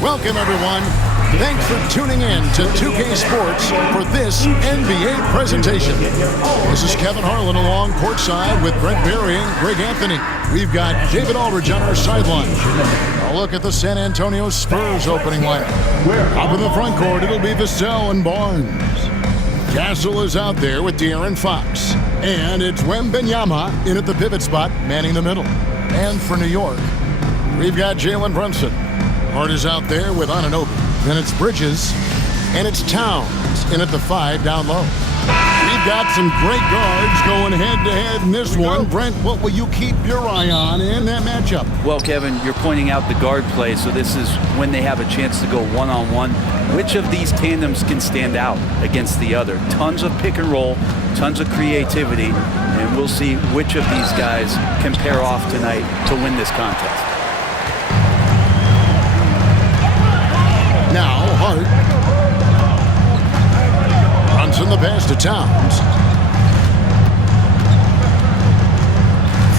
Welcome, everyone. Thanks for tuning in to 2K Sports for this NBA presentation. This is Kevin Harlan along courtside with Brent Berry and Greg Anthony. We've got David Aldridge on our sideline. A look at the San Antonio Spurs opening lineup. Up in the front court, it'll be Vassell and Barnes. Castle is out there with De'Aaron Fox. And it's Wembanyama in at the pivot spot, manning the middle. And for New York, we've got Jalen Brunson. Hart is out there with Anunoby. Then it's Bridges, and it's Towns in at the 5 down low. We've got some great guards going head-to-head in this one. Brent, what will you keep your eye on in that matchup? Well, Kevin, you're pointing out the guard play, so this is when they have a chance to go one-on-one. Which of these tandems can stand out against the other? Tons of pick and roll, tons of creativity, and we'll see which of these guys can pair off tonight to win this contest. Now, Hart. Brunson the pass to Towns.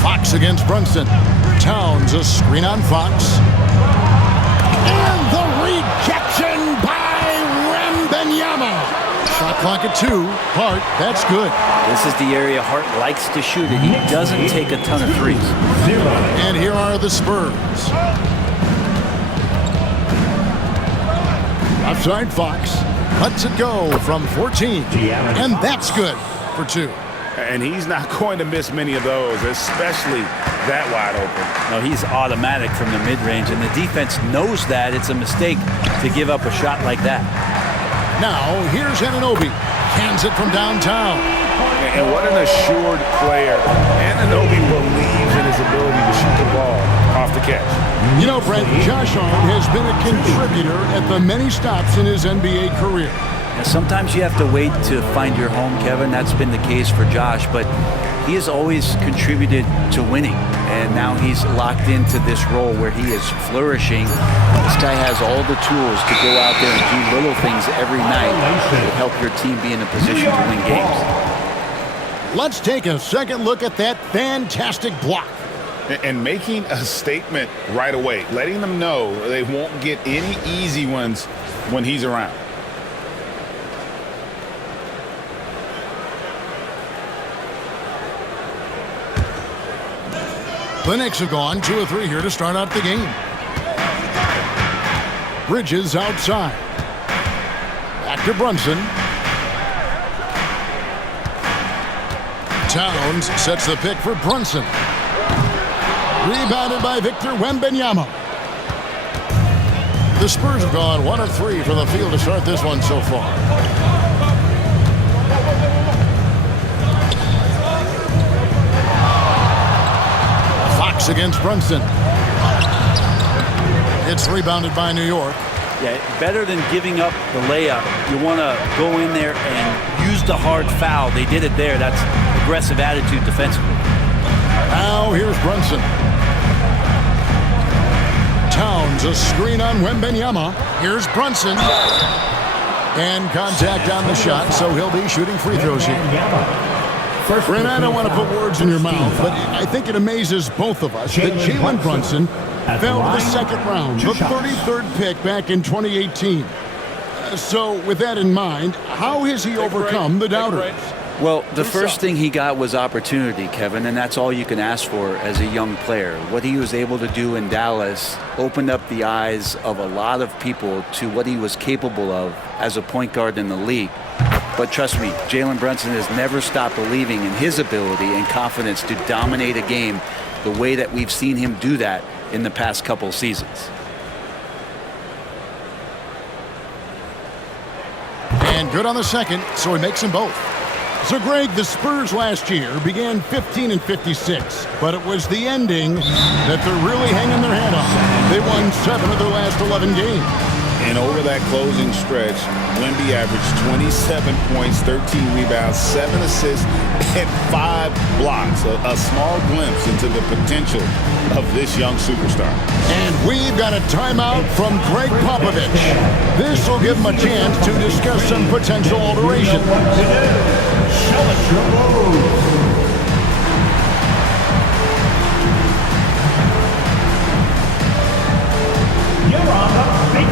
Fox against Brunson. Towns a screen on Fox. And the rejection by Wembanyama. Shot clock at 2. Hart, that's good. This is the area Hart likes to shoot it. He doesn't take a ton of threes. And here are the Spurs. Outside Fox lets it go from 14, and that's good for 2. And he's not going to miss many of those, especially that wide open. No, he's automatic from the mid-range, and the defense knows that it's a mistake to give up a shot like that. Now, here's Anunoby. Hands it from downtown. And what an assured player. Anunoby believes in his ability to shoot the ball off the catch. You know, Brent, Josh Hart has been a contributor at the many stops in his NBA career. And sometimes you have to wait to find your home, Kevin. That's been the case for Josh, but he has always contributed to winning. And now he's locked into this role where he is flourishing. This guy has all the tools to go out there and do little things every night to help your team be in a position to win games. Let's take a second look at that fantastic block. And making a statement right away, letting them know they won't get any easy ones when he's around. The Knicks have gone 2 of 3 here to start out the game. Bridges outside. Back to Brunson. Towns sets the pick for Brunson. Rebounded by Victor Wembanyama. The Spurs have gone 1 of 3 from the field to start this one so far. Fox against Brunson. It's rebounded by New York. Yeah, better than giving up the layup. You want to go in there and use the hard foul. They did it there. That's aggressive attitude defensively. Now here's Brunson. Towns a screen on Wembanyama. Here's Brunson. And contact on the shot, so he'll be shooting free throws here. Brent, I don't want to put words in your mouth, but I think it amazes both of us that Jalen Brunson fell to the second round, the 33rd pick back in 2018. So with that in mind, how has he overcome the doubters? Well, the first thing he got was opportunity, Kevin, and that's all you can ask for as a young player. What he was able to do in Dallas opened up the eyes of a lot of people to what he was capable of as a point guard in the league. But trust me, Jalen Brunson has never stopped believing in his ability and confidence to dominate a game the way that we've seen him do that in the past couple seasons. And good on the second, so he makes them both. So, Greg, the Spurs last year began 15 and 56, but it was the ending that they're really hanging their hat on. They won 7 of their last 11 games. And over that closing stretch, Wemby averaged 27 points, 13 rebounds, 7 assists, and 5 blocks. A small glimpse into the potential of this young superstar. And we've got a timeout from Greg Popovich. This will give him a chance to discuss some potential alterations. You're on the big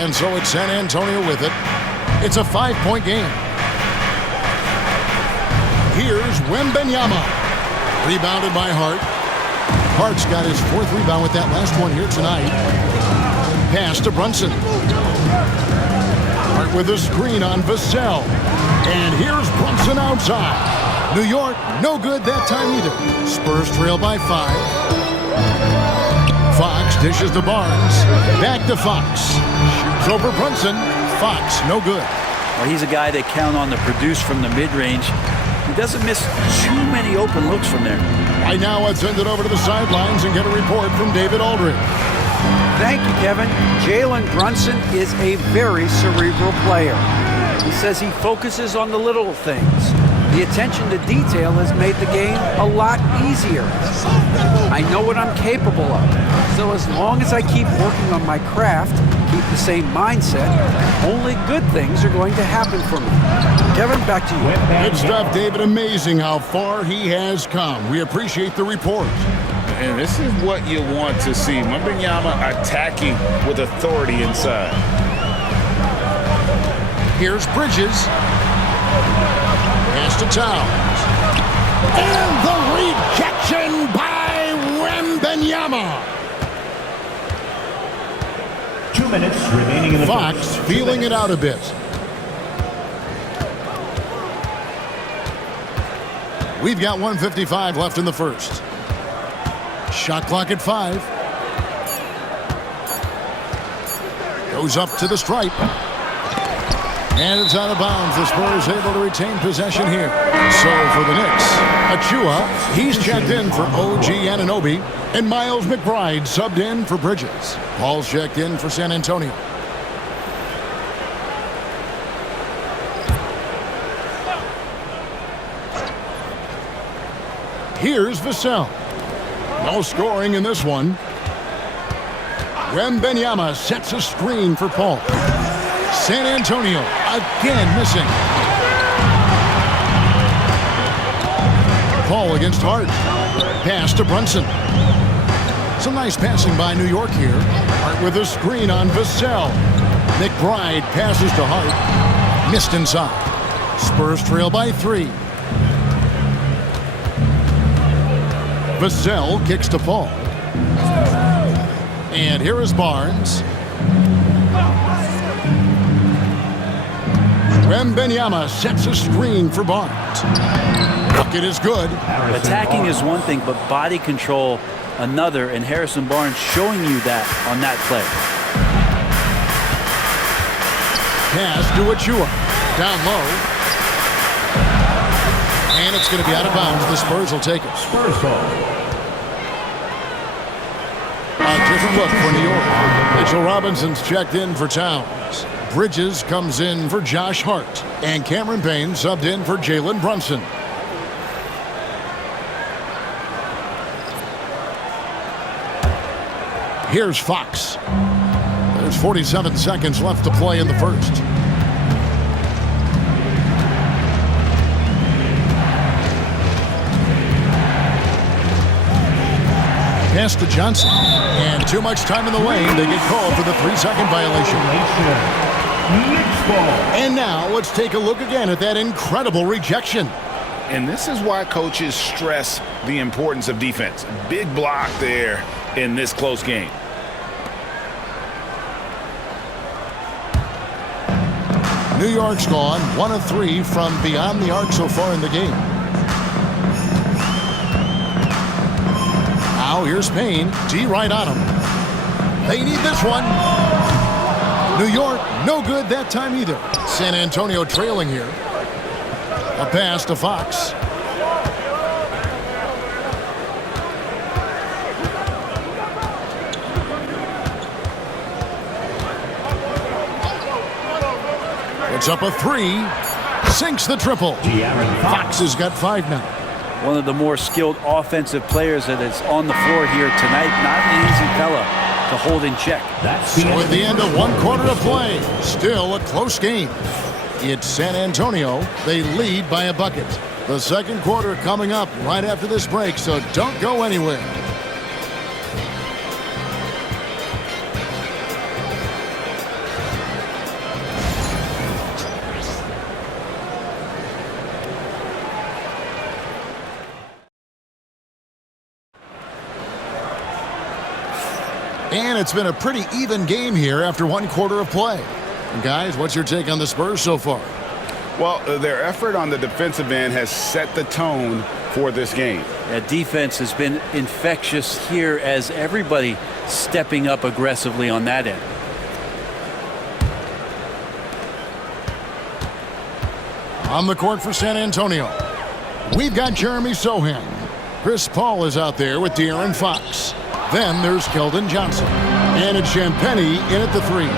And so it's San Antonio with it. It's a 5-point game. Here's Wembanyama. Rebounded by Hart. Hart's got his 4th rebound with that last one here tonight. Pass to Brunson. Hart with a screen on Vassell. And here's Brunson outside. New York, no good that time either. Spurs trail by 5. Fox dishes to Barnes. Back to Fox. Shoots over Brunson. Fox, no good. Well, he's a guy they count on to produce from the mid-range. He doesn't miss too many open looks from there. Right now, let's send it over to the sidelines and get a report from David Aldridge. Thank you, Kevin. Jalen Brunson is a very cerebral player. He says he focuses on the little things. The attention to detail has made the game a lot easier. I know what I'm capable of. So as long as I keep working on my craft, keep the same mindset, only good things are going to happen for me. Kevin, back to you. Good stuff, David. Amazing how far he has come. We appreciate the report. And this is what you want to see. Wembanyama attacking with authority inside. Here's Bridges. Pass to Towns. And the rejection by Wembanyama. 2 minutes remaining in the Fox feeling it out a bit. We've got 1:55 left in the first. Shot clock at 5. Goes up to the stripe. And it's out of bounds. The Spurs able to retain possession here. So for the Knicks, Achua, he's checked in for OG Anunoby. And Miles McBride subbed in for Bridges. Paul's checked in for San Antonio. Here's Vassell. No scoring in this one. Wembanyama sets a screen for Paul. San Antonio again missing. Paul against Hart. Pass to Brunson. Some nice passing by New York here. Hart with a screen on Vassell. McBride passes to Hart. Missed inside. Spurs trail by 3. Vassell kicks to Paul. And here is Barnes. Wembanyama sets a screen for Barnes. Bucket is good. Attacking is one thing, but body control another, and Harrison Barnes showing you that on that play. Pass to Achua. Down low. And it's going to be out of bounds. The Spurs will take it. Spurs ball. A different look for New York. Mitchell Robinson's checked in for Towns. Bridges comes in for Josh Hart. And Cameron Payne subbed in for Jalen Brunson. Here's Fox. There's 47 seconds left to play in the first. Pass to Johnson. And too much time in the lane. They get called for the 3-second violation. And now let's take a look again at that incredible rejection. And this is why coaches stress the importance of defense. Big block there in this close game. New York's gone 1 of 3 from beyond the arc so far in the game. Now here's Payne. D right on him. They need this one. New York, no good that time either. San Antonio trailing here. A pass to Fox. It's up a 3. Sinks the triple. Fox has got 5 now. One of the more skilled offensive players that is on the floor here tonight. Not an easy fella to hold in check. So at the end of 1 quarter of play, still a close game. It's San Antonio. They lead by a bucket. The second quarter coming up right after this break, so don't go anywhere. And it's been a pretty even game here after one quarter of play. And guys, what's your take on the Spurs so far? Well, their effort on the defensive end has set the tone for this game. That defense has been infectious here as everybody stepping up aggressively on that end. On the court for San Antonio, we've got Jeremy Sohan. Chris Paul is out there with De'Aaron Fox. Then there's Keldon Johnson. And it's Champagnie in at the 3. New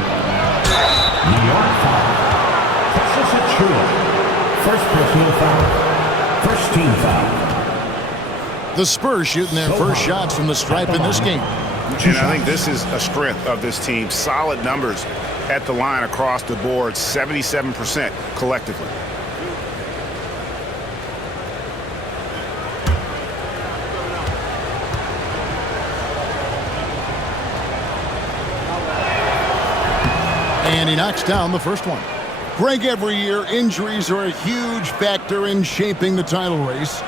York foul. First personal foul. First team foul. The Spurs shooting their first shots from the stripe in this game. And I think this is a strength of this team. Solid numbers at the line across the board, 77% collectively. And he knocks down the first one. Greg, every year, injuries are a huge factor in shaping the title race.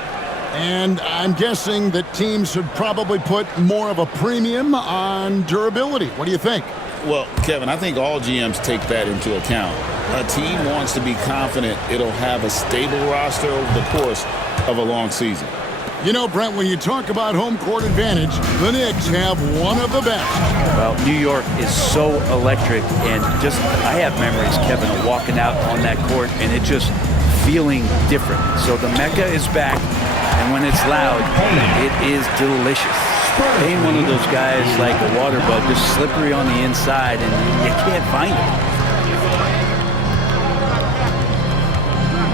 And I'm guessing that teams should probably put more of a premium on durability. What do you think? Well, Kevin, I think all GMs take that into account. A team wants to be confident it'll have a stable roster over the course of a long season. You know, Brent, when you talk about home court advantage, the Knicks have one of the best. Well, New York is so electric, and just I have memories, Kevin, of walking out on that court and it just feeling different. So the Mecca is back, and when it's loud, it is delicious. Ain't one of those guys like a water bug, just slippery on the inside, and you can't find it.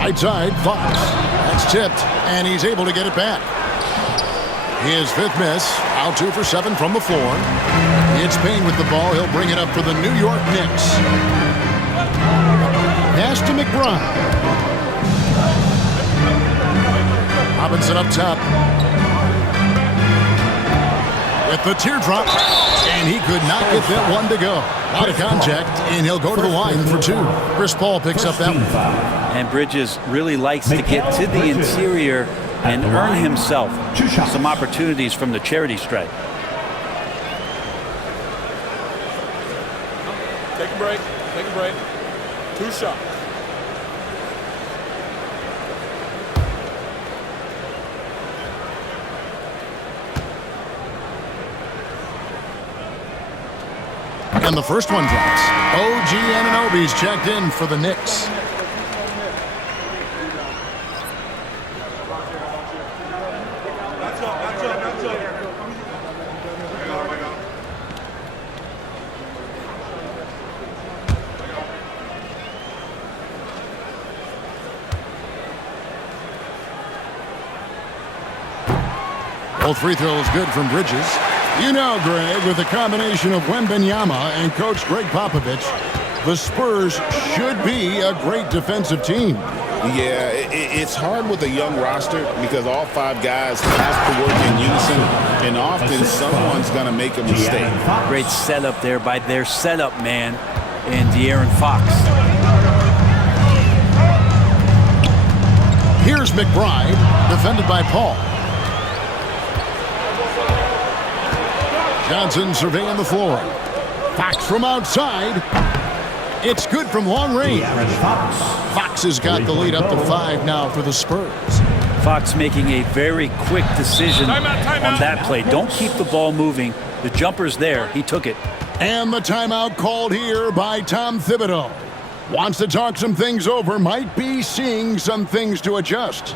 Right side, Fox. That's tipped, and he's able to get it back. His fifth miss, out 2 for 7 from the floor. It's Payne with the ball. He'll bring it up for the New York Knicks. Pass to McBride. Robinson up top. With the teardrop, and he could not get that one to go. Out of contact, and he'll go to the line for 2. Chris Paul picks up that one. And Bridges really likes to get to the interior and earn himself some opportunities from the charity stripe. Take a break. Take a break. 2 shots. And the first one drops. OG Anunoby's checked in for the Knicks. Both free throws good from Bridges. You know, Greg, with the combination of Wembanyama and Coach Greg Popovich, the Spurs should be a great defensive team. Yeah, it's hard with a young roster because all 5 guys have to work in unison, and often someone's going to make a mistake. Great setup there by their setup man and De'Aaron Fox. Here's McBride, defended by Paul. Johnson surveying the floor. Fox from outside. It's good from long range. Fox has got the lead up to 5 now for the Spurs. Fox making a very quick decision on that play. Don't keep the ball moving. The jumper's there. He took it. And the timeout called here by Tom Thibodeau. Wants to talk some things over. Might be seeing some things to adjust.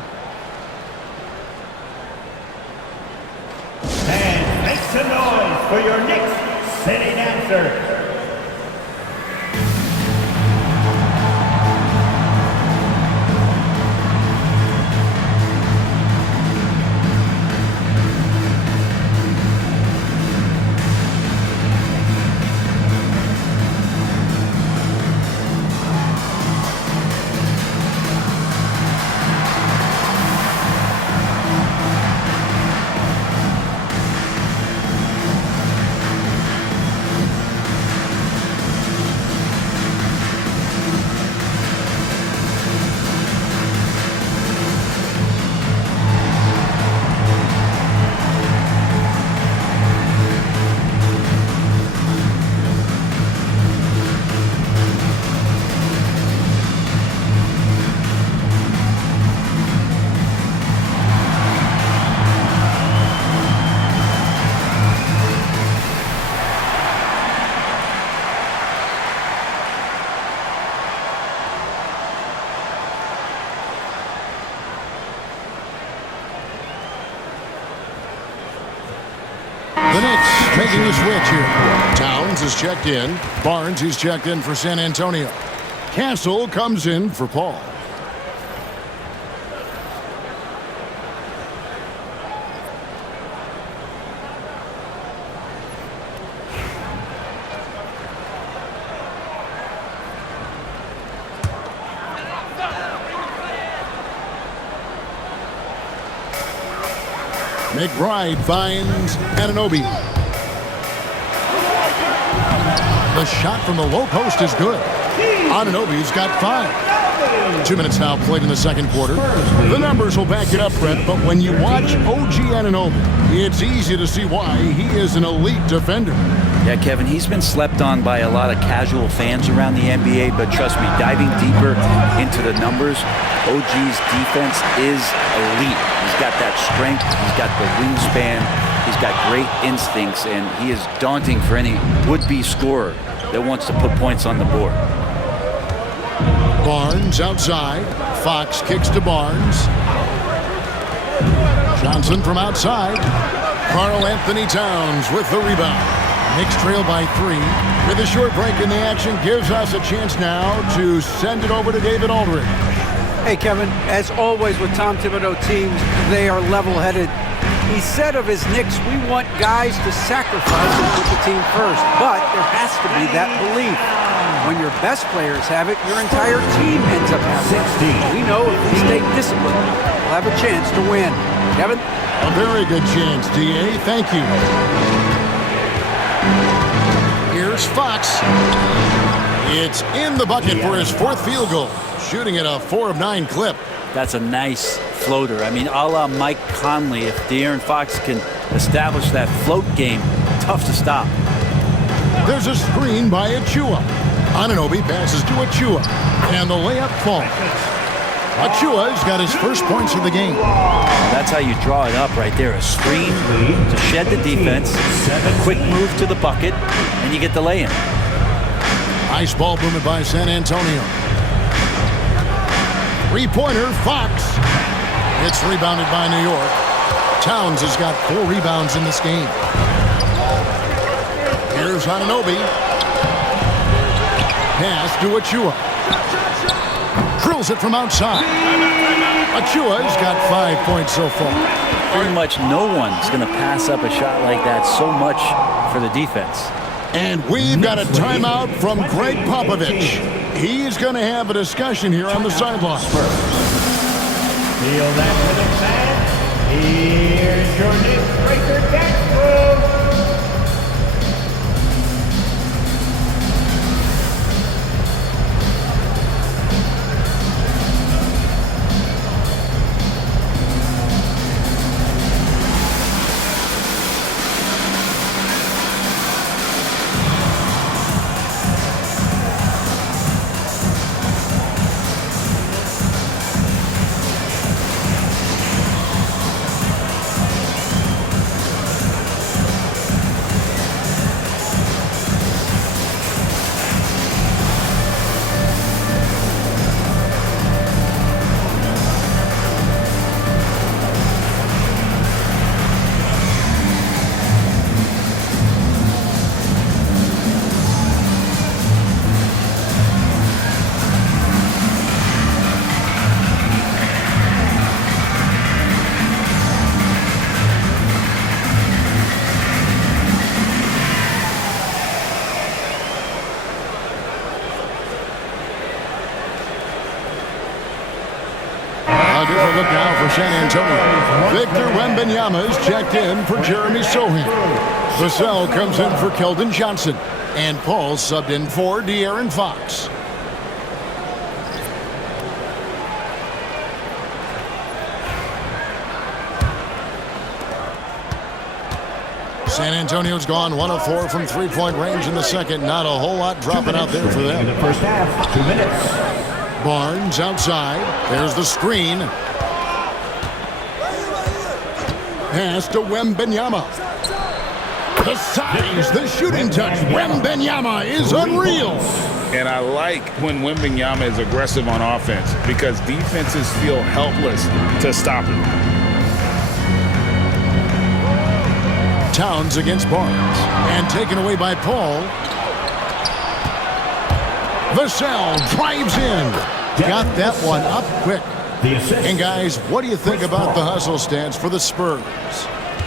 And make some noise for your Knicks City Dancers. Making a switch here. Towns is checked in. Barnes, he's checked in for San Antonio. Castle comes in for Paul. McBride finds Anunoby. The shot from the low post is good. Anunoby's got 5. 2 minutes now played in the second quarter. The numbers will back it up, Brett, but when you watch OG Anunoby, it's easy to see why he is an elite defender. Yeah, Kevin, he's been slept on by a lot of casual fans around the NBA, but trust me, diving deeper into the numbers, OG's defense is elite. He's got that strength, he's got the wingspan, he's got great instincts, and he is daunting for any would-be scorer that wants to put points on the board. Barnes outside. Fox kicks to Barnes. Johnson from outside. Karl Anthony Towns with the rebound. Knicks trail by 3. With a short break in the action, gives us a chance now to send it over to David Aldridge. Hey, Kevin, as always with Tom Thibodeau teams, they are level-headed. He said of his Knicks, we want guys to sacrifice and put the team first, but there has to be that belief. When your best players have it, your entire team ends up having it. We know if we stay disciplined, we'll have a chance to win. Kevin? A very good chance, D.A. Thank you. Here's Fox. It's in the bucket for his 4th field goal. Shooting at a 4 of 9 clip. That's a nice floater. I mean, a la Mike Conley, if De'Aaron Fox can establish that float game, tough to stop. There's a screen by Achua. Anunoby passes to Achua, and the layup falls. Achua's got his first points of the game. That's how you draw it up right there. A screen to shed the defense, a quick move to the bucket, and you get the lay-in. Nice ball movement by San Antonio. 3-pointer, Fox. It's rebounded by New York. Towns has got 4 rebounds in this game. Here's Anunoby. Pass to Achua. Drills it from outside. Achua's got 5 points so far. Pretty much no one's going to pass up a shot like that so much for the defense. And we've got a timeout from Greg Popovich. He's going to have a discussion here on the sideline. Feel that rhythm, fans? Here's your Knicks breaker dance move. Look now for San Antonio. Victor Wembanyama is checked in for Jeremy Sohan. Vassell comes in for Keldon Johnson. And Paul subbed in for De'Aaron Fox. San Antonio's gone 1 of 4 from 3-point range in the second. Not a whole lot dropping out there for them. In the first half, 2 minutes. Barnes outside. There's the screen. Pass to Wembanyama. The size, the shooting touch. Wembanyama is unreal. And I like when Wembanyama is aggressive on offense because defenses feel helpless to stop him. Towns against Barnes. And taken away by Paul. Vassell drives in. Got that one up quick. And guys, what do you think about the hustle stance for the Spurs?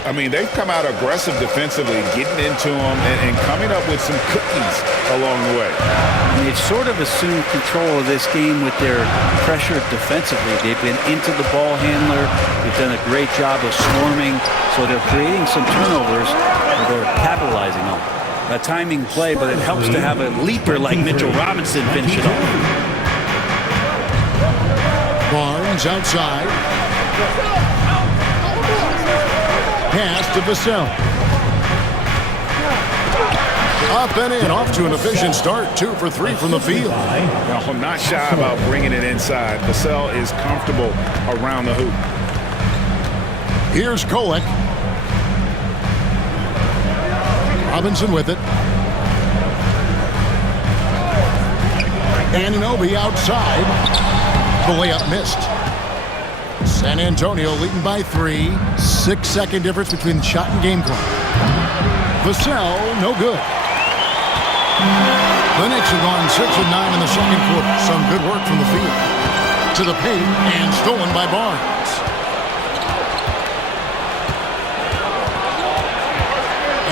I mean, they've come out aggressive defensively, getting into them and coming up with some cookies along the way. And they've sort of assumed control of this game with their pressure defensively. They've been into the ball handler. They've done a great job of swarming. So they're creating some turnovers that they're capitalizing on. A timing play, but it helps to have a leaper like Mitchell Robinson finish it off. Barnes outside. Pass to Vassell. Up and in, off to an efficient start. 2 for 3 from the field. Well, I'm not shy about bringing it inside. Vassell is comfortable around the hoop. Here's Kolek. Robinson with it. Anunoby outside. The layup missed. San Antonio leading by 3. 6-second difference between shot and game clock. Vassell, no good. The Knicks have gone 6 of 9 in the second quarter. Some good work from the field. To the paint and stolen by Barnes.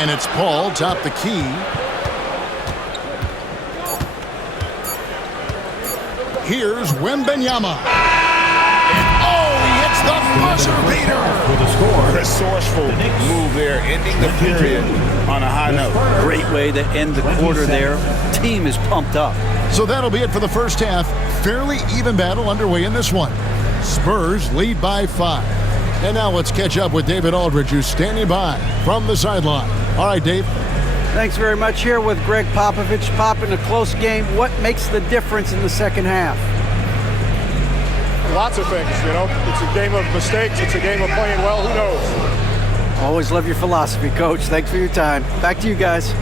And it's Paul top the key. Here's Wembanyama. The buzzer beater for the score. Resourceful move there, ending the period on a high note. Great way to end the quarter there. Team is pumped up. So that'll be it for the first half. Fairly even battle underway in this one. Spurs lead by 5. And now let's catch up with David Aldridge, who's standing by from the sideline. All right, Dave. Thanks very much. Here with Greg Popovich. Pop, in a close game, what makes the difference in the second half? Lots of things, you know. It's a game of mistakes. It's a game of playing well. Who knows? Always love your philosophy, Coach. Thanks for your time. Back to you guys.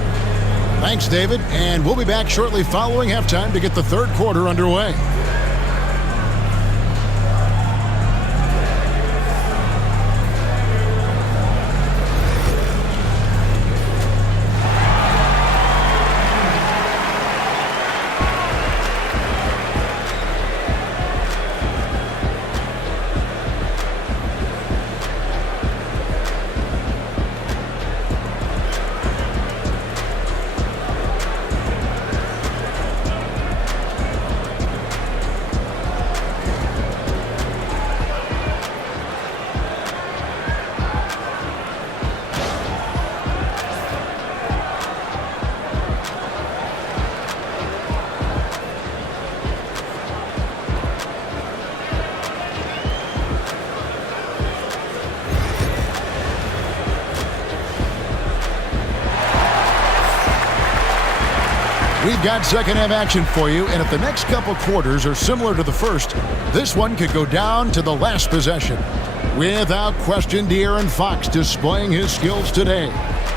Thanks, David. And we'll be back shortly following halftime to get the third quarter underway. We've got second half action for you, and if the next couple quarters are similar to the first, this one could go down to the last possession. Without question, De'Aaron Fox displaying his skills today.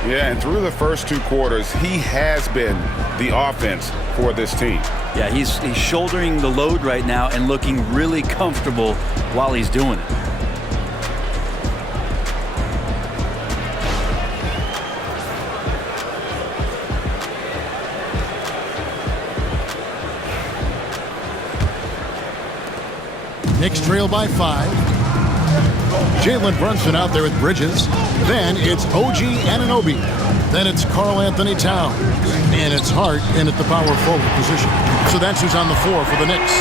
Yeah, and through the first 2 quarters, he has been the offense for this team. Yeah, he's shouldering the load right now and looking really comfortable while he's doing it. Knicks trail by 5. Jalen Brunson out there with Bridges. Then it's OG Anunoby. Then it's Karl Anthony Towns. And it's Hart in at the power forward position. So that's who's on the floor for the Knicks.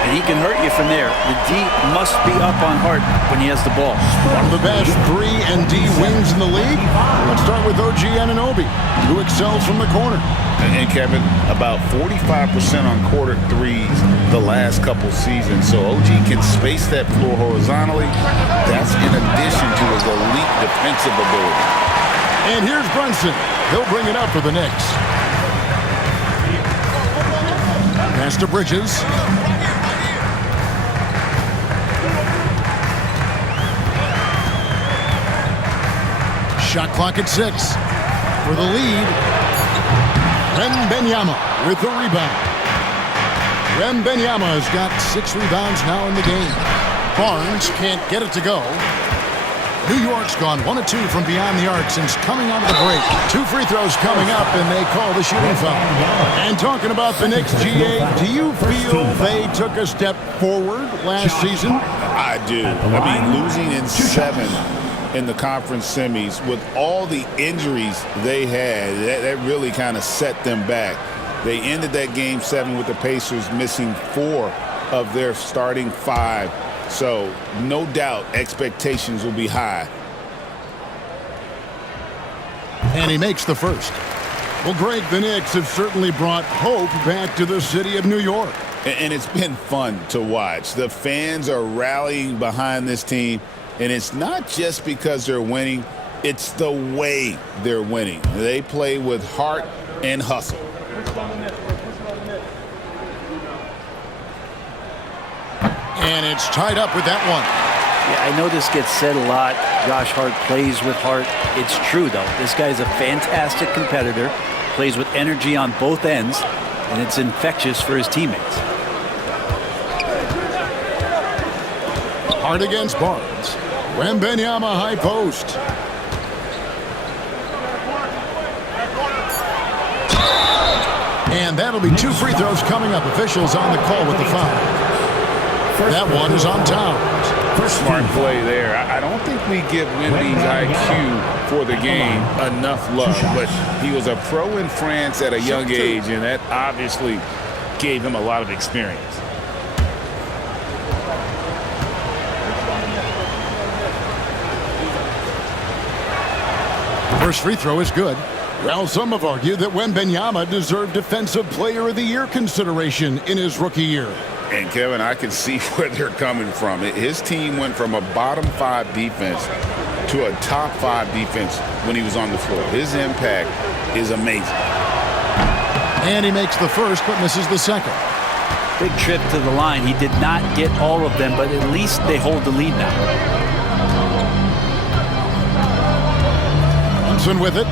And he can hurt you from there. The D must be up on Hart when he has the ball. One of the best 3 and D wings in the league. Let's start with OG Anunoby, who excels from the corner. And Kevin, about 45% on quarter threes the last couple seasons. So OG can space that floor horizontally. That's in addition to his elite defensive ability. And here's Brunson. He'll bring it up for the Knicks. Pass to Bridges. Shot clock at 6. For the lead, Wembanyama with the rebound. Wembanyama has got 6 rebounds now in the game. Barnes can't get it to go. New York's gone 1 of 2 from beyond the arc since coming out of the break. 2 free throws coming up, and they call the shooting foul. And talking about the Knicks, GA, do you feel they took a step forward last season? I do. I mean, losing in 7 in the conference semis with all the injuries they had, that really kind of set them back. They ended that game 7 with the Pacers missing 4 of their starting 5. So no doubt expectations will be high. And he makes the first. Well, Greg, the Knicks have certainly brought hope back to the city of New York. And it's been fun to watch. The fans are rallying behind this team. And it's not just because they're winning. It's the way they're winning. They play with heart and hustle. And it's tied up with that one. Yeah, I know this gets said a lot. Josh Hart plays with heart. It's true, though. This guy's a fantastic competitor, plays with energy on both ends, and it's infectious for his teammates. Hart against Barnes. Wembanyama high post. And that'll be 2 free throws coming up. Officials on the call with the foul. That one is on Towns. Smart play there. I don't think we give Wemby's IQ for the game enough love, but he was a pro in France at a young age, and that obviously gave him a lot of experience. First free throw is good. Well, some have argued that Wembanyama deserved Defensive Player of the Year consideration in his rookie year. And, Kevin, I can see where they're coming from. His team went from a bottom 5 defense to a top 5 defense when he was on the floor. His impact is amazing. And he makes the first but misses the second. Big trip to the line. He did not get all of them, but at least they hold the lead now. Thompson with it.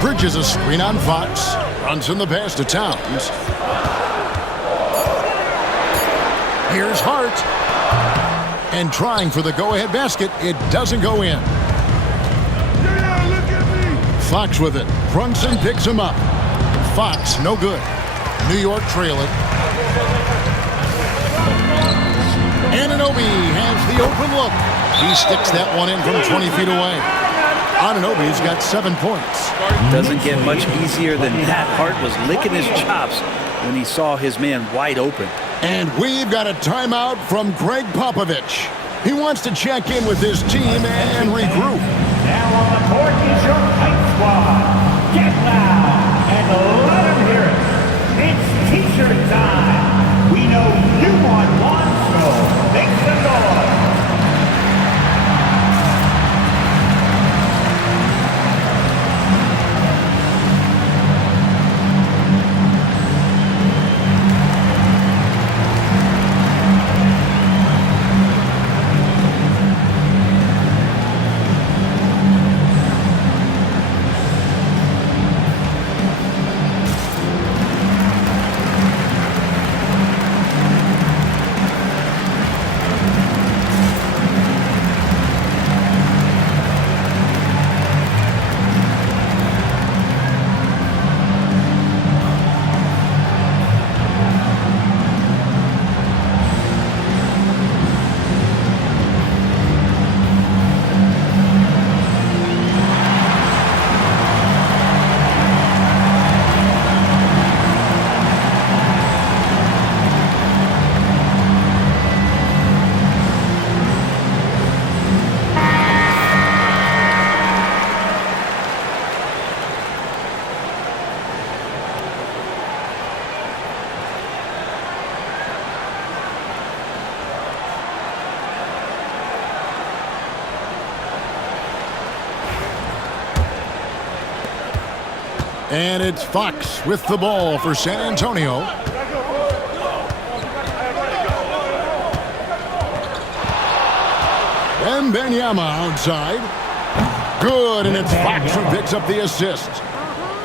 Bridges a screen on Fox. Brunson the pass to Towns. Here's Hart. And trying for the go-ahead basket. It doesn't go in. Fox with it. Brunson picks him up. Fox, no good. New York trailing. Anunoby has the open look. He sticks that one in from 20 feet away. Anunoby's got 7 points. Doesn't get much easier than that. Hart was licking his chops when he saw his man wide open. And we've got a timeout from Greg Popovich. He wants to check in with his team and regroup. Now on the court is your Fight Squad. Get loud and let them hear it. It's T-shirt time. We know you want one, so make some noise. And it's Fox with the ball for San Antonio. Wembanyama outside. Good, and it's Fox who picks up the assist.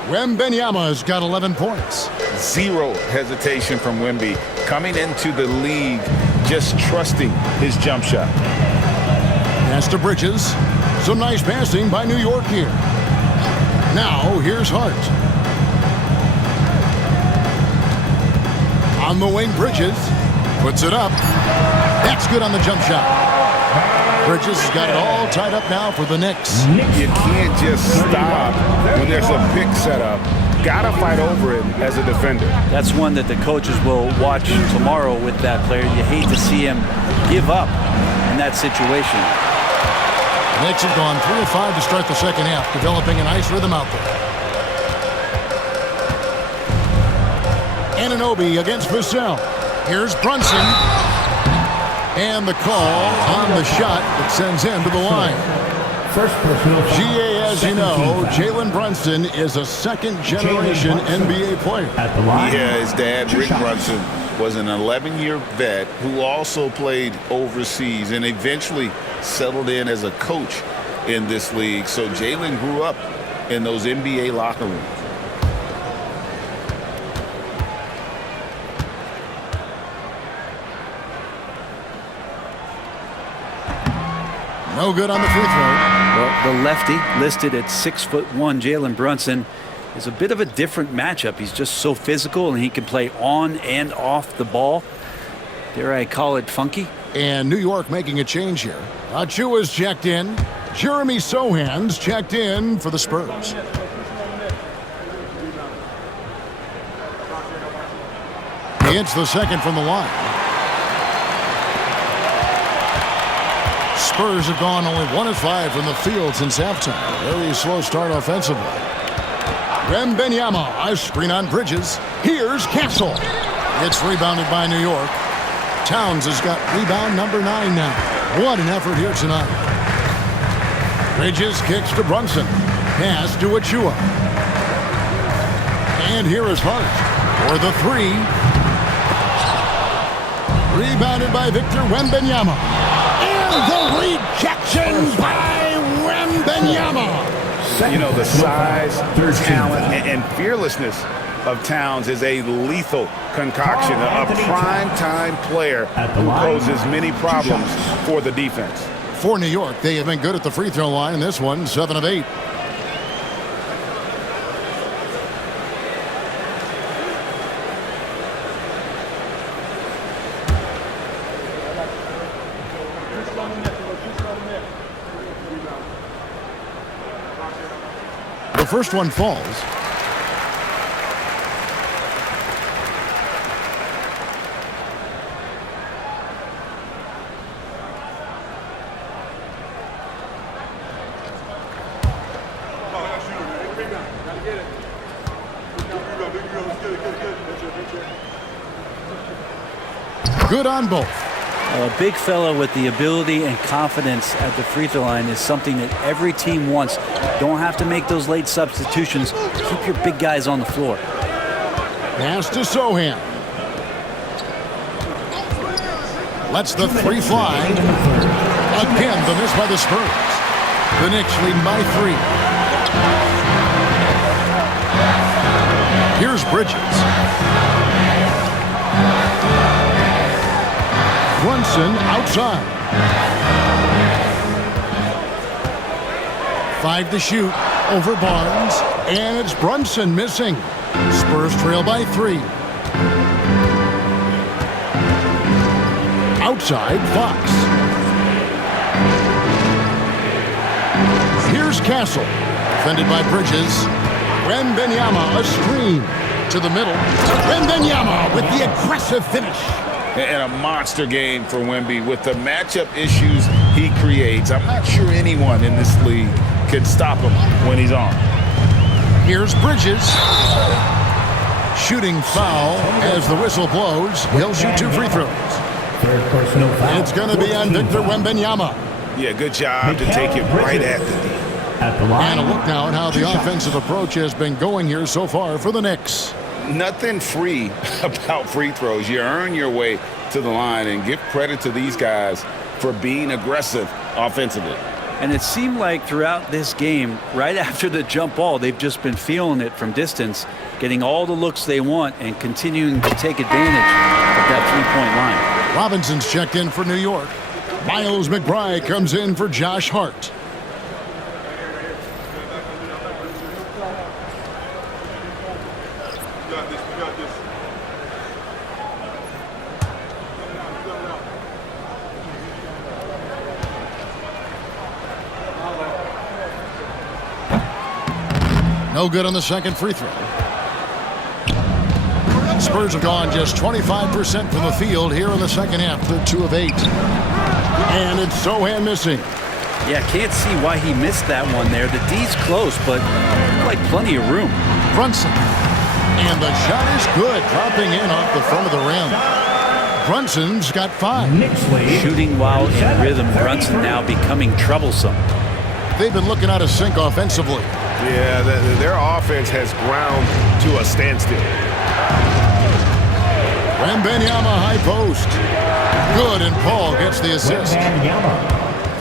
Wembanyama's got 11 points. Zero hesitation from Wemby. Coming into the league just trusting his jump shot. Pass to Bridges. Some nice passing by New York here. Now, here's Hart. On the wing, Bridges. Puts it up. That's good on the jump shot. Bridges has got it all tied up now for the Knicks. You can't just stop when there's a pick set up. Gotta fight over it as a defender. That's one that the coaches will watch tomorrow with that player. You hate to see him give up in that situation. The Knicks have gone 3 of 5 to start the second half, developing a nice rhythm out there. Anunoby against Vassell. Here's Brunson. And the call on the shot that sends him to the line. First personal foul. GA, as you know, Jalen Brunson is a second-generation NBA player. At the line. Yeah, his dad, Rick Brunson, was an 11-year vet who also played overseas and eventually settled in as a coach in this league. So Jalen grew up in those NBA locker rooms. No good on the free throw. Well, the lefty, listed at 6'1", Jalen Brunson, is a bit of a different matchup. He's just so physical, and he can play on and off the ball. Dare I call it funky? And New York making a change here. Achua's checked in. Jeremy Sohan's checked in for the Spurs. He hits the second from the line. Spurs have gone only 1 of 5 from the field since halftime. Very slow start offensively. Wembanyama, a screen on Bridges. Here's Castle. It's rebounded by New York. Towns has got rebound number 9 now. What an effort here tonight. Bridges kicks to Brunson. Pass to Achua. And here is Hart for the 3. Rebounded by Victor Wembanyama. And the rejection by Wembanyama. You know, the size, talent, and fearlessness of Towns is a lethal concoction, a prime-time player who poses many problems for the defense. For New York, they have been good at the free throw line in this one, 7 of 8. The first one falls. Good on both. A big fella with the ability and confidence at the free throw line is something that every team wants. Don't have to make those late substitutions. Keep your big guys on the floor. Pass to Sohan. Lets the 3 fly. Again, the miss by the Spurs. The Knicks lead by 3. Here's Bridges. Brunson outside. 5 to shoot over Barnes. And it's Brunson missing. Spurs trail by 3. Outside, Fox. Here's Castle. Defended by Bridges. Wembanyama, a screen to the middle. Wembanyama with the aggressive finish. And a monster game for Wemby with the matchup issues he creates. I'm not sure anyone in this league can stop him when he's on. Here's Bridges. Shooting foul as the whistle blows. He'll shoot 2 free throws. Third personal foul. It's going to be on Victor Wembanyama. Yeah, good job to take it right at the D. At the line. And a look now at how the offensive approach has been going here so far for the Knicks. Nothing free about free throws. You earn your way to the line, and give credit to these guys for being aggressive offensively. And it seemed like throughout this game, right after the jump ball, they've just been feeling it from distance, getting all the looks they want and continuing to take advantage of that three-point line. Robinson's checked in for New York. Miles McBride comes in for Josh Hart. No good on the second free throw. Spurs have gone just 25% from the field here in the second half. They're 2 of 8. And it's Sohan missing. Yeah, can't see why he missed that one there. The D's close, but like plenty of room. Brunson. And the shot is good, dropping in off the front of the rim. Brunson's got 5. Shooting while in rhythm, Brunson now becoming troublesome. They've been looking out of sync offensively. Yeah, their offense has ground to a standstill. Wembanyama high post. Good, and Paul gets the assist.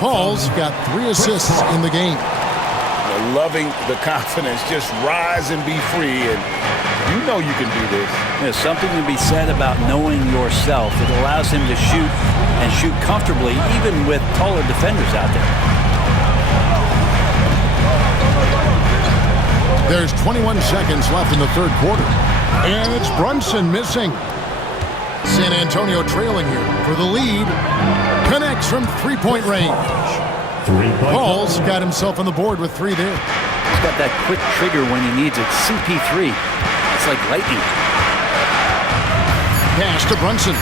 Paul's got 3 assists in the game. Loving the confidence. Just rise and be free, and you know you can do this. There's something to be said about knowing yourself. It allows him to shoot and shoot comfortably, even with taller defenders out there. There's 21 seconds left in the third quarter. And it's Brunson missing. San Antonio trailing here for the lead. Connects from three-point range. Paul's got himself on the board with 3 there. He's got that quick trigger when he needs it. CP3. It's like lightning. Pass to Brunson.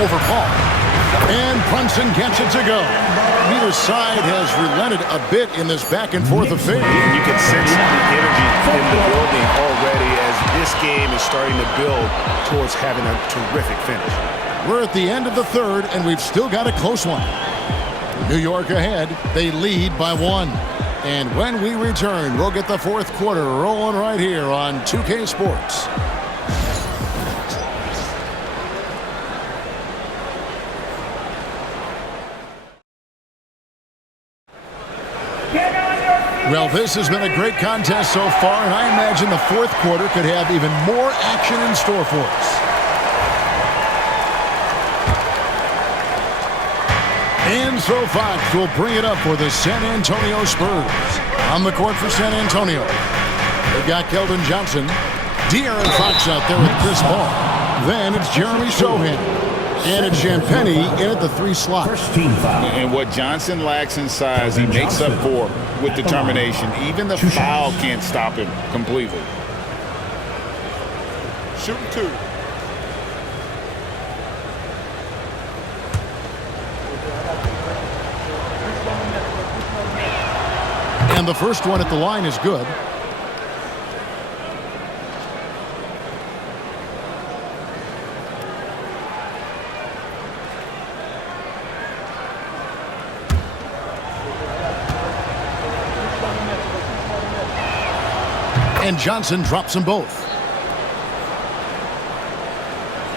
Over Paul. And Brunson gets it to go. Neither side has relented a bit in this back-and-forth affair. You can sense the energy in the building already as this game is starting to build towards having a terrific finish. We're at the end of the third, and we've still got a close one. New York ahead. They lead by 1. And when we return, we'll get the fourth quarter rolling right here on 2K Sports. Well, this has been a great contest so far, and I imagine the fourth quarter could have even more action in store for us. And so Fox will bring it up for the San Antonio Spurs. On the court for San Antonio, they've got Keldon Johnson. De'Aaron Fox out there with Chris Paul. Then it's Jeremy Sohan. And it's Champagny in at the 3 slot. And what Johnson lacks in size, he makes up for with determination. Even the foul can't stop him completely. Shooting 2. And the first one at the line is good. And Johnson drops them both.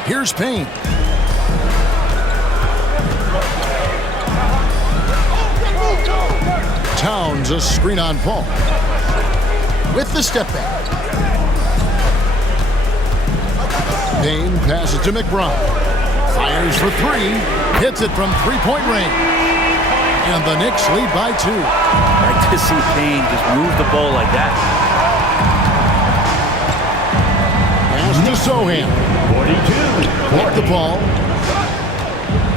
Here's Payne. Towns a screen on Paul. With the step back. Payne passes to McBride. Fires for 3. Hits it from three-point range. And the Knicks lead by 2. I like to see Payne just move the ball like that. To Sohan. 42. Walk the ball.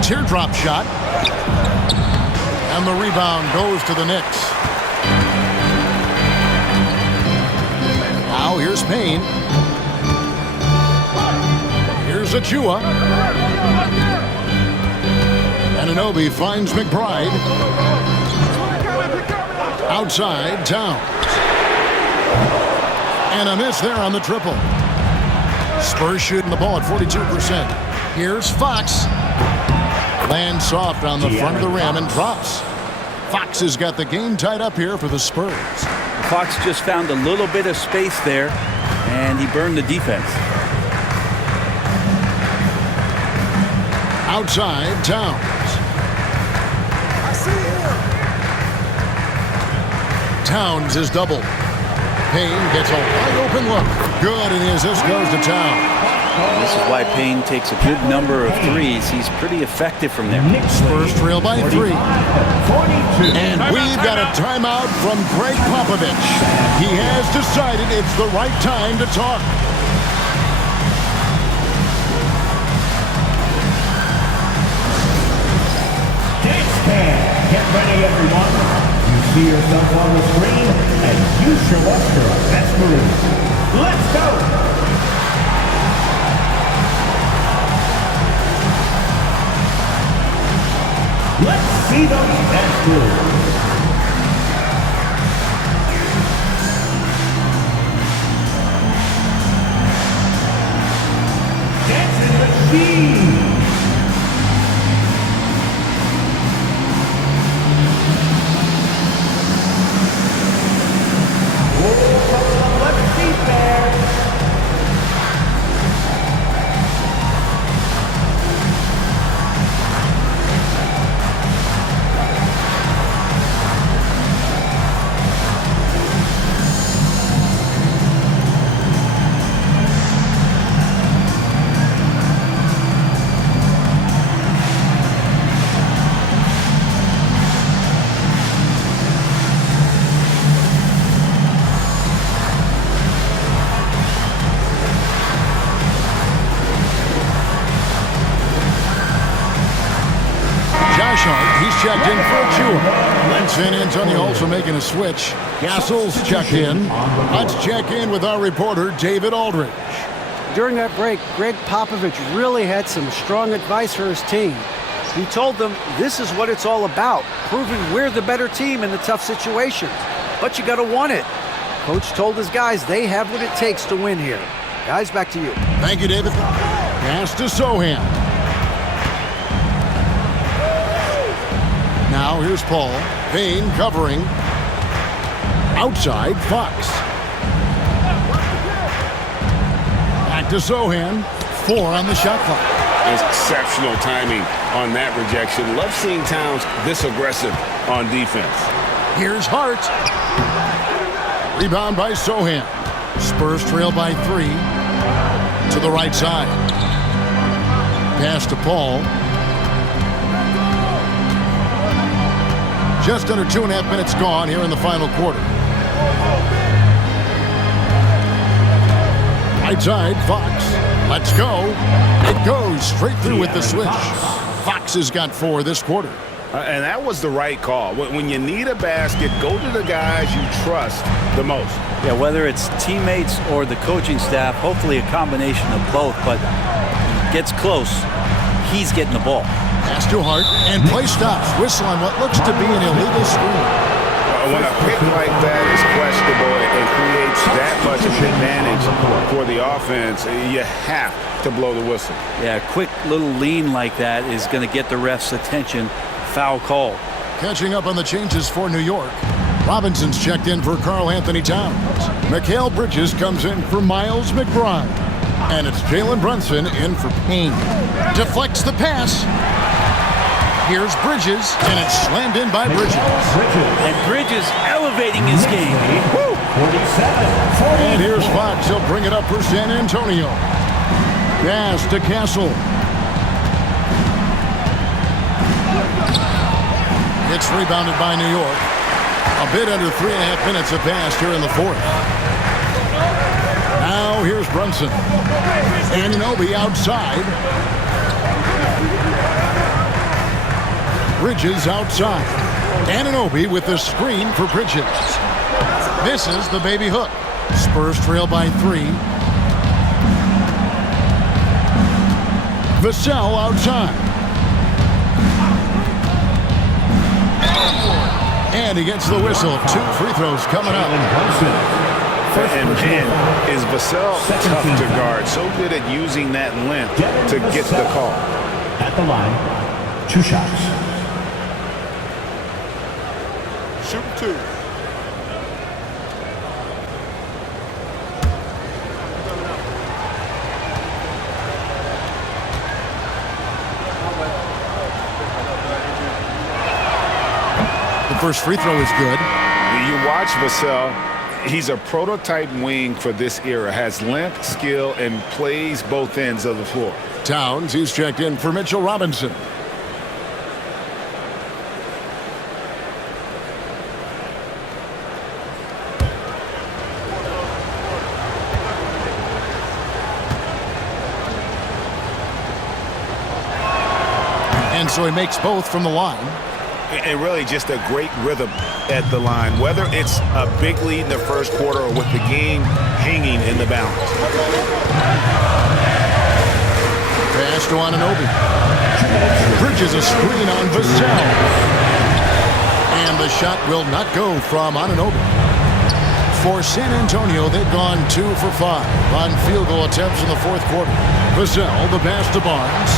Teardrop shot. And the rebound goes to the Knicks. Now here's Payne. Here's Achua. Anunoby finds McBride. Outside, Towns. And a miss there on the triple. Spurs shooting the ball at 42%. Here's Fox. Lands soft on the front of the rim and drops. Fox has got the game tied up here for the Spurs. Fox just found a little bit of space there, and he burned the defense. Outside, Towns. I see him. Towns is doubled. Payne gets a wide open look. Good, and the assist goes to Towns. And this is why Payne takes a good number of threes. He's pretty effective from there. Spurs trail by 3. And we've got a timeout from Greg Popovich. He has decided it's the right time to talk. Get ready, everyone. You see yourself on the screen, and you show us your best move. Let's go! Let's see those best moves. Dancing machine. Let's see there. He's checked in for a chew. San Antonio also making a switch. Castle's checked in. Let's check in with our reporter, David Aldridge. During that break, Greg Popovich really had some strong advice for his team. He told them this is what it's all about, proving we're the better team in the tough situations. But you got to want it. Coach told his guys they have what it takes to win here. Guys, back to you. Thank you, David. Pass to Sohan. Now here's Paul. Payne covering. Outside, Fox. Back to Sohan. 4 on the shot clock. Exceptional timing on that rejection. Love seeing Towns this aggressive on defense. Here's Hart. Rebound by Sohan. Spurs trail by 3. To the right side. Pass to Paul. Just under 2.5 minutes gone here in the final quarter. Right side, Fox. Let's go. It goes straight through with the switch. Fox has got 4 this quarter. And that was the right call. When you need a basket, go to the guys you trust the most. Yeah, whether it's teammates or the coaching staff, hopefully a combination of both, but gets close, he's getting the ball. Pass to Hart, and play stops. Whistle on what looks to be an illegal screen. When a pick like that is questionable and creates that much of an advantage for the offense, you have to blow the whistle. Yeah, a quick little lean like that is going to get the ref's attention. Foul call. Catching up on the changes for New York. Robinson's checked in for Karl Anthony Towns. Mikal Bridges comes in for Miles McBride. And it's Jalen Brunson in for Payne. Deflects the pass. Here's Bridges, and it's slammed in by Bridges. And Bridges elevating his game. Woo! 47. And here's Fox. He'll bring it up for San Antonio. Pass to Castle. It's rebounded by New York. A bit under 3.5 minutes have passed here in the fourth. Now here's Brunson. Anunoby outside. Bridges outside. Anunoby with the screen for Bridges. Misses the baby hook. Spurs trail by 3. Vassell outside. And he gets the whistle. 2 free throws coming up. And man, is Vassell tough to guard. So good at using that length to get the call. At the line, 2 shots. Shoot 2. The first free throw is good. You watch Vassell, He's a prototype wing for this era. Has length, skill, and plays both ends of the floor. Towns, he's checked in for Mitchell Robinson. And so he makes both from the line. And really just a great rhythm at the line, whether it's a big lead in the first quarter or with the game hanging in the balance. Pass to Anunoby. Bridges a screen on Vassell. And the shot will not go from Anunoby. For San Antonio, they've gone 2 for 5 on field goal attempts in the fourth quarter. Vassell, the pass to Barnes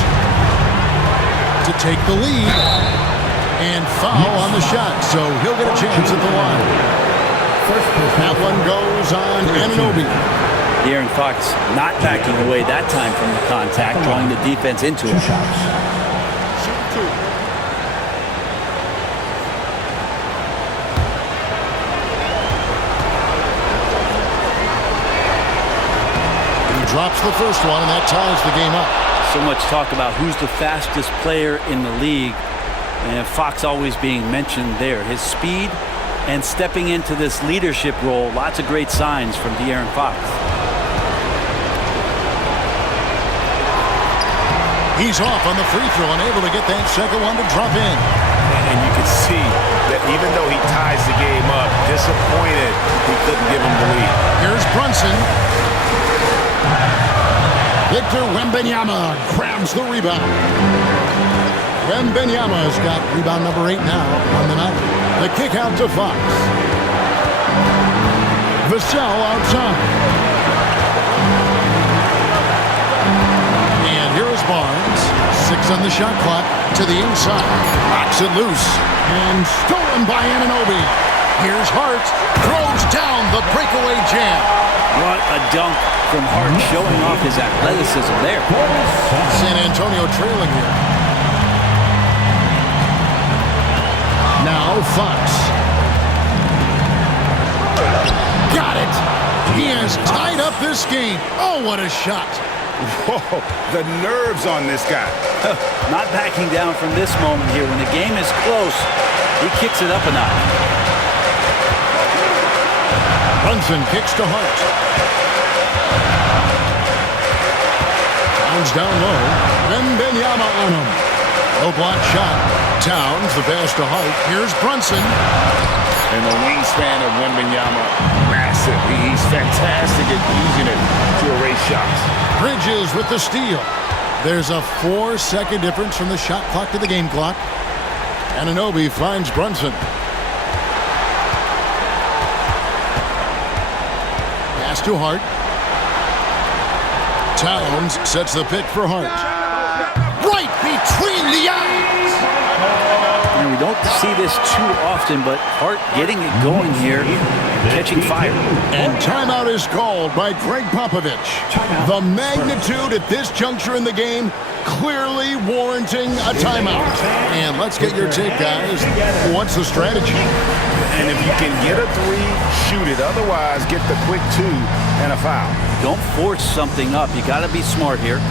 to take the lead. And foul on the shot, so he'll get a chance at the line. That one goes on Anunoby. De'Aaron Fox not backing away that time from the contact, drawing the defense into it. He drops the first one, and that ties the game up. So much talk about who's the fastest player in the league. And Fox always being mentioned there. His speed and stepping into this leadership role, lots of great signs from De'Aaron Fox. He's off on the free throw and able to get that second one to drop in. And you can see that even though he ties the game up, disappointed he couldn't give him the lead. Here's Brunson. Victor Wembanyama grabs the rebound. Wembanyama's got rebound number 8 now on the night. The kick out to Fox. Vassell outside. And here is Barnes. 6 on the shot clock to the inside. Knocks it loose. And stolen by Anunoby. Here's Hart. Throws down the breakaway jam. What a dunk from Hart, showing off his athleticism there. San Antonio trailing here. Now Fox. Got it. He has tied up this game. Oh, what a shot. Whoa, the nerves on this guy. Not backing down from this moment here. When the game is close, he kicks it up a notch. Brunson kicks to Hart. Towns down low. Wembanyama on him. Low block shot. Towns, the pass to Hart. Here's Brunson. And the wingspan of Wembanyama, massive. He's fantastic at using it to erase shots. Bridges with the steal. There's a 4-second difference from the shot clock to the game clock. Anunoby finds Brunson. Pass to Hart. Towns sets the pick for Hart. Right between the eyes. And we don't see this too often, but Hart getting it going here and catching fire. And timeout is called by Greg Popovich. The magnitude at this juncture in the game clearly warranting a timeout. And let's get your take, guys. What's the strategy? And if you can get a 3, shoot it. Otherwise, get the quick 2 and a foul. Don't force something up. You got to be smart here.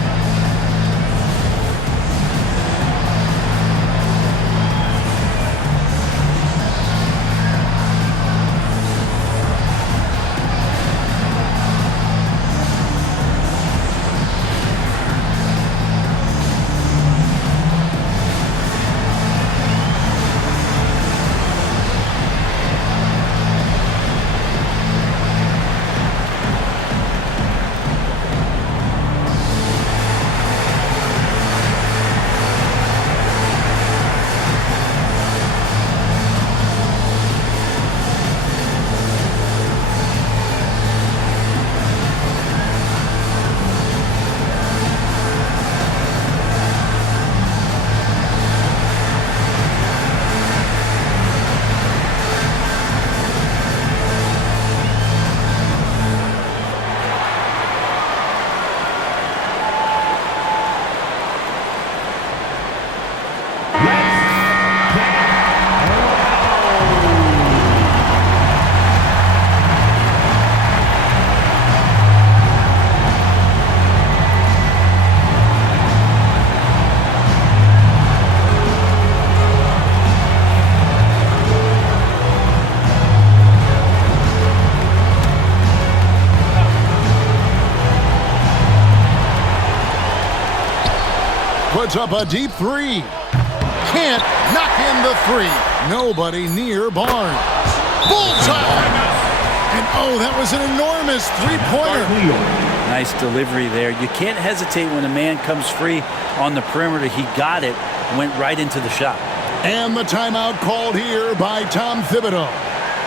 puts up a deep three. Can't knock in the three. Nobody near Barnes. Bullseye! And oh, that was an enormous three-pointer. Nice delivery there. You can't hesitate when a man comes free on the perimeter. He got it, went right into the shot. And the timeout called here by Tom Thibodeau.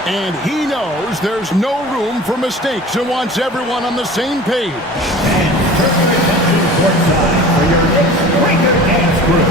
And he knows there's no room for mistakes and wants everyone on the same page. And turning attention courtside for your next breaker dance group.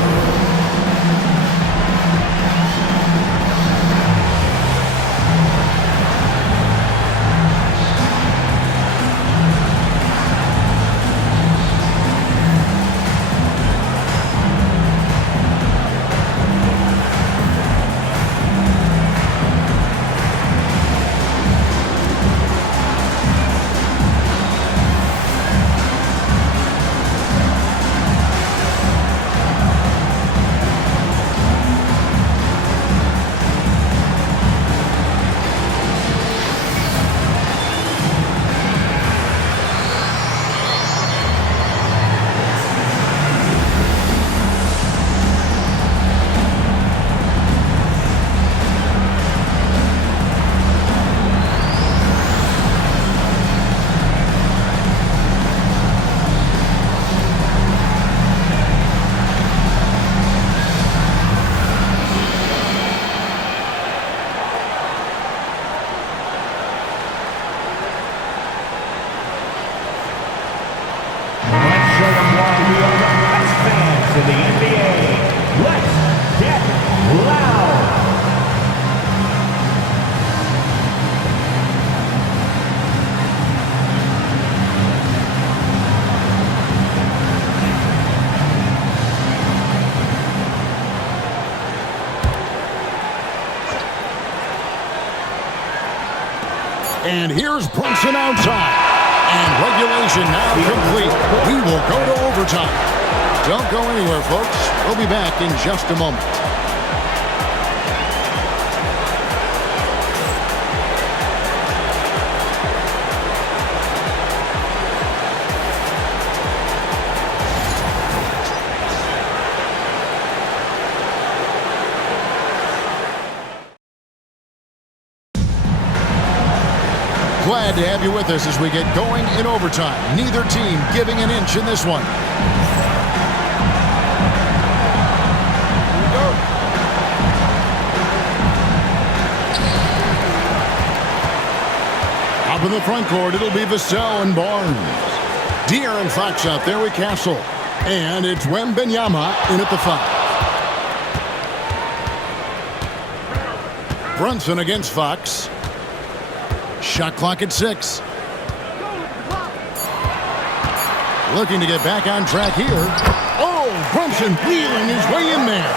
To the NBA. Let's get loud. And here's Brunson outside. And regulation now complete. We will go to overtime. Don't go anywhere, folks. We'll be back in just a moment. Glad to have you with us as we get going in overtime. Neither team giving an inch in this one. Up in the front court, it'll be Vassell and Barnes. De'Aaron Fox out there with Castle. And it's Wembanyama in at the 5. Brunson against Fox. Shot clock at 6. Looking to get back on track here. Oh, Brunson wheeling his way in there.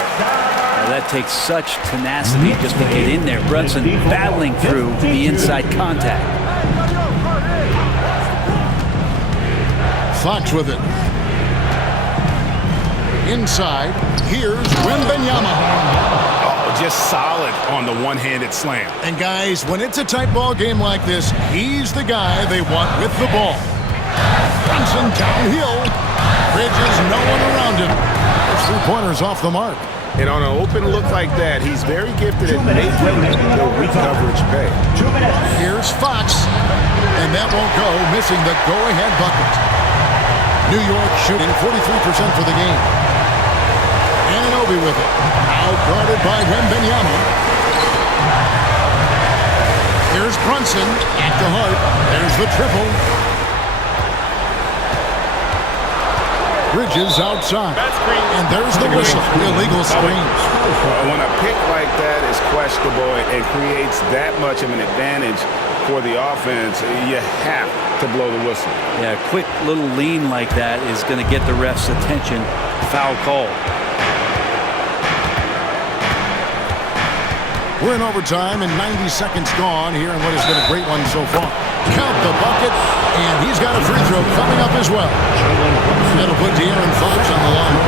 That takes such tenacity just to get in there. Brunson battling through the inside contact. Fox with it. Inside, here's Wembanyama. Just solid on the one-handed slam. And guys, when it's a tight ball game like this, he's the guy they want with the ball. Brunson downhill. Bridges, no one around him. Those three-pointers off the mark. And on an open look like that, he's very gifted at making the weak coverage pay. 2 minutes. Here's Fox. And that won't go, missing the go-ahead bucket. New York shooting 43% for the game. Anunoby with it. Out-guarded by Wembanyama. Here's Brunson at the heart. There's the triple. Bridges outside. And there's the whistle. Illegal screens. When a pick like that is questionable and creates that much of an advantage for the offense, you have to blow the whistle. Yeah, a quick little lean like that is going to get the ref's attention. Foul call. We're in overtime and 90 seconds gone here in what has been a great one so far. Count the bucket, and he's got a free throw coming up as well. That'll put De'Aaron Fox on the line.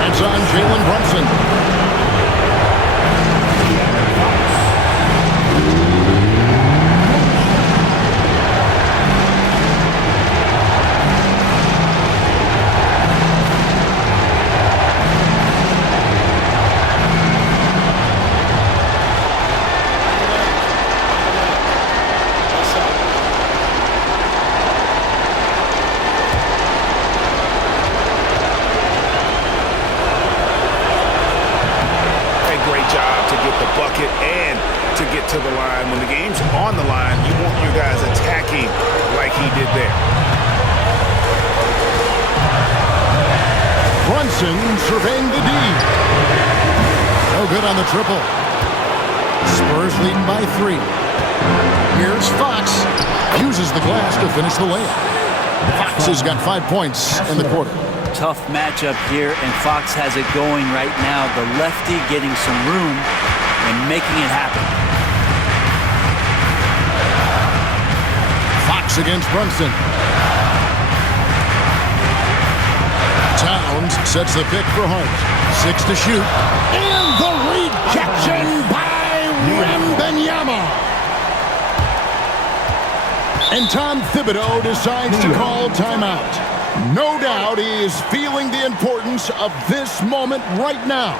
That's on Jalen Brunson. bucket and to get to the line. When the game's on the line, you want your guys attacking like he did there. Brunson surveying the D. No good on the triple. Spurs leading by 3. Here's Fox. Uses the glass to finish the layup. Fox has got 5 points in the quarter. Tough matchup here, and Fox has it going right now. The lefty getting some room and making it happen. Fox against Brunson. Towns sets the pick for Hart. 6 to shoot. And the rejection by Wembanyama. And Tom Thibodeau decides to call timeout. No doubt he is feeling the importance of this moment right now.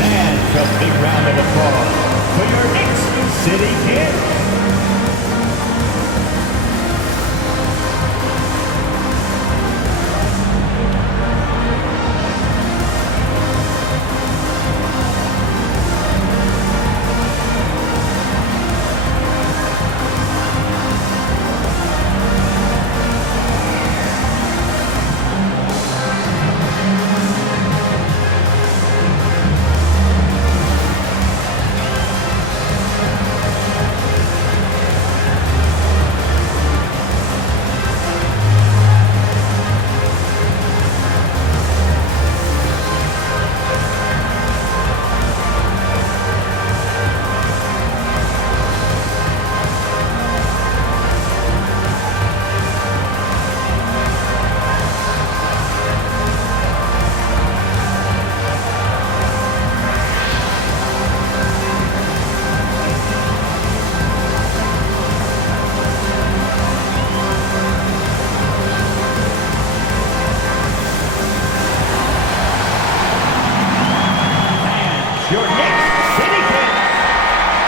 And a big round of applause for your Knicks City Kid.